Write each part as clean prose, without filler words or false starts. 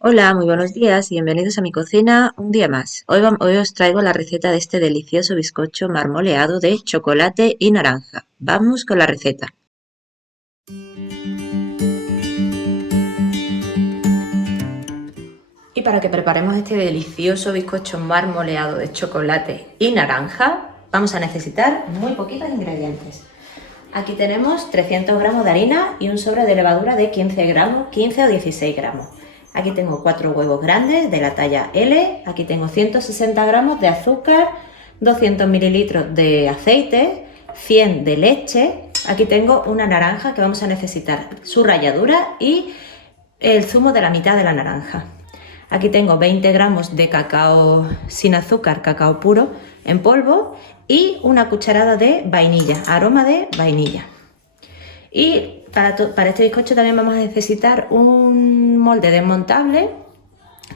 Hola, muy buenos días y bienvenidos a mi cocina un día más. Hoy os traigo la receta de este delicioso bizcocho marmoleado de chocolate y naranja. Vamos con la receta. Y para que preparemos este delicioso bizcocho marmoleado de chocolate y naranja, vamos a necesitar muy poquitos ingredientes. Aquí tenemos 300 gramos de harina y un sobre de levadura de 15 gramos, 15 o 16 gramos. Aquí tengo 4 huevos grandes de la talla L, aquí tengo 160 gramos de azúcar, 200 mililitros de aceite, 100 de leche, aquí tengo una naranja que vamos a necesitar su ralladura y el zumo de la mitad de la naranja. Aquí tengo 20 gramos de cacao sin azúcar, cacao puro en polvo y una cucharada de vainilla, aroma de vainilla. Y para este bizcocho también vamos a necesitar un molde desmontable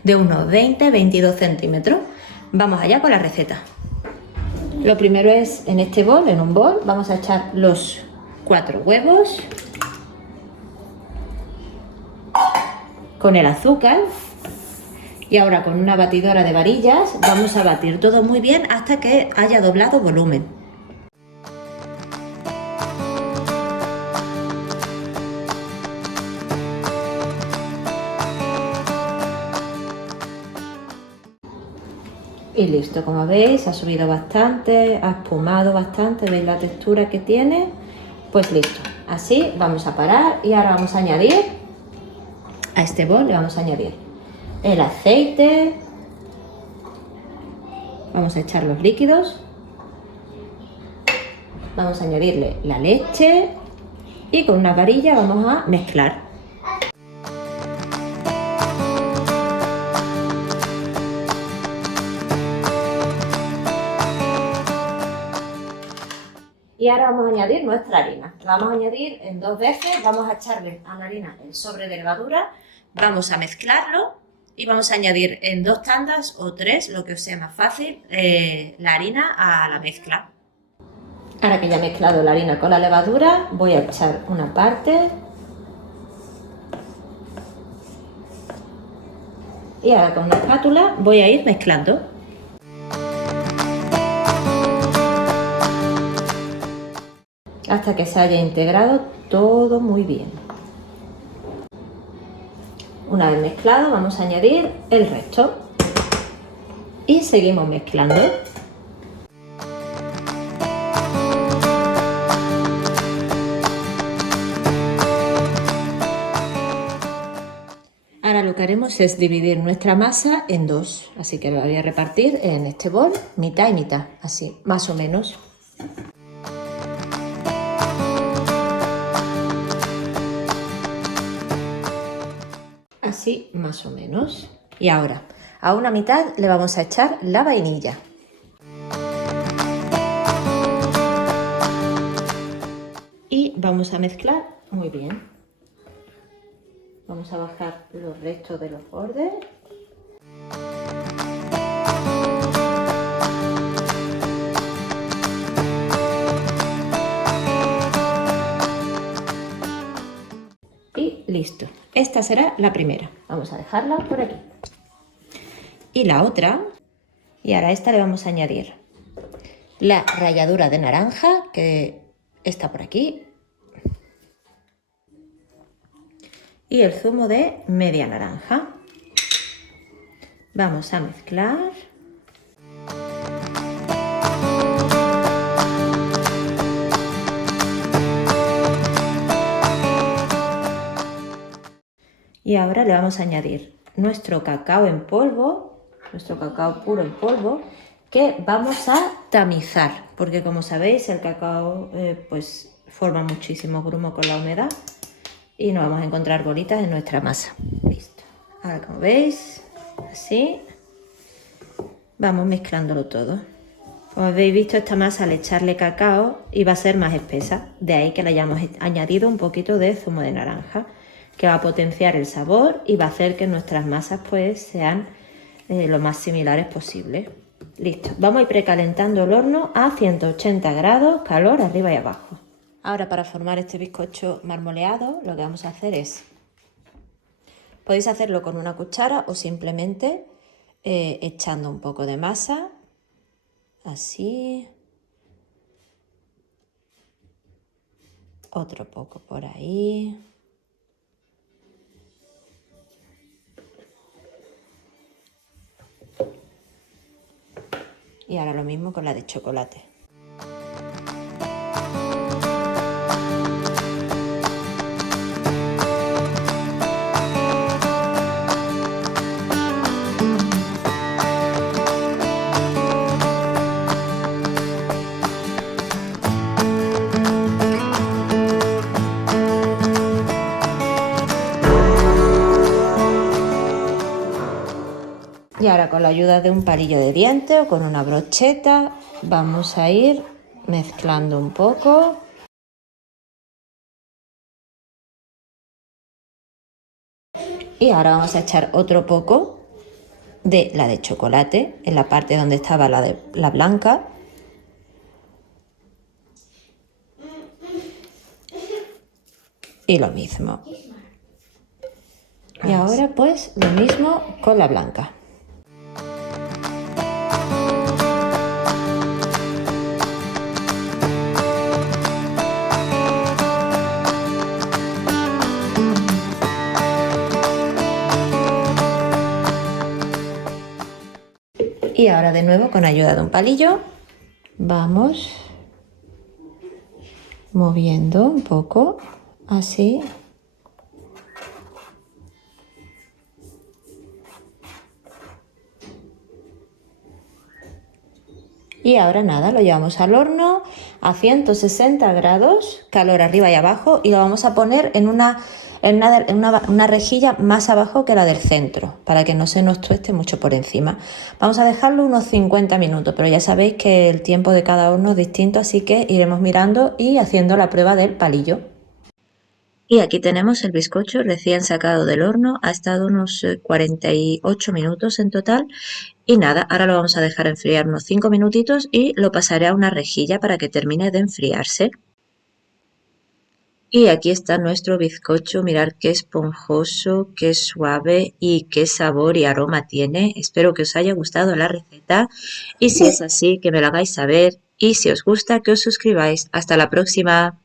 de unos 20-22 centímetros. Vamos allá con la receta. Lo primero es en este bol, en un bol, vamos a echar los 4 huevos con el azúcar. Y ahora con una batidora de varillas vamos a batir todo muy bien hasta que haya doblado volumen. Y listo, como veis ha subido bastante, ha espumado bastante, veis la textura que tiene. Pues listo, así vamos a parar y ahora vamos a añadir a este bol, le vamos a añadir el aceite. Vamos a echar los líquidos, vamos a añadirle la leche y con una varilla vamos a mezclar. Y ahora vamos a añadir nuestra harina. La vamos a añadir en 2 veces, vamos a echarle a la harina el sobre de levadura, vamos a mezclarlo y vamos a añadir en 2 tandas o 3, lo que os sea más fácil, la harina a la mezcla. Ahora que ya he mezclado la harina con la levadura, voy a echar una parte. Y ahora con una espátula voy a ir mezclando. Hasta que se haya integrado todo muy bien. Una vez mezclado vamos a añadir el resto. Y seguimos mezclando. Ahora lo que haremos es dividir nuestra masa en 2, así que la voy a repartir en este bol, mitad y mitad, así, más o menos. Así, más o menos. Y ahora, a una mitad le vamos a echar la vainilla. Y vamos a mezclar muy bien. Vamos a bajar los restos de los bordes. Y listo. Esta será la primera. Vamos a dejarla por aquí. Y la otra. Y ahora a esta le vamos a añadir la ralladura de naranja, que está por aquí. Y el zumo de media naranja. Vamos a mezclar. Y ahora le vamos a añadir nuestro cacao en polvo, nuestro cacao puro en polvo, que vamos a tamizar, porque como sabéis el cacao pues forma muchísimo grumo con la humedad y no vamos a encontrar bolitas en nuestra masa. Listo. Ahora como veis, así, vamos mezclándolo todo. Como habéis visto, esta masa al echarle cacao iba a ser más espesa, de ahí que le hayamos añadido un poquito de zumo de naranja, que va a potenciar el sabor y va a hacer que nuestras masas pues sean lo más similares posible. Listo, vamos a ir precalentando el horno a 180 grados, calor arriba y abajo. Ahora para formar este bizcocho marmoleado lo que vamos a hacer es Podéis hacerlo con una cuchara o simplemente echando un poco de masa, así, otro poco por ahí. Y ahora lo mismo con la de chocolate. Y ahora con la ayuda de un palillo de diente o con una brocheta vamos a ir mezclando un poco. Y ahora vamos a echar otro poco de la de chocolate en la parte donde estaba la blanca. Y lo mismo. Y ahora pues lo mismo con la blanca. Y ahora de nuevo con ayuda de un palillo vamos moviendo un poco así. Y ahora nada, lo llevamos al horno a 160 grados, calor arriba y abajo, y lo vamos a poner en una rejilla más abajo que la del centro, para que no se nos tueste mucho por encima. Vamos a dejarlo unos 50 minutos, pero ya sabéis que el tiempo de cada horno es distinto, así que iremos mirando y haciendo la prueba del palillo. Y aquí tenemos el bizcocho recién sacado del horno, ha estado unos 48 minutos en total. Y nada, ahora lo vamos a dejar enfriar unos 5 minutitos y lo pasaré a una rejilla para que termine de enfriarse. Y aquí está nuestro bizcocho, mirad qué esponjoso, qué suave y qué sabor y aroma tiene. Espero que os haya gustado la receta y si es así, que me lo hagáis saber y si os gusta, que os suscribáis. Hasta la próxima.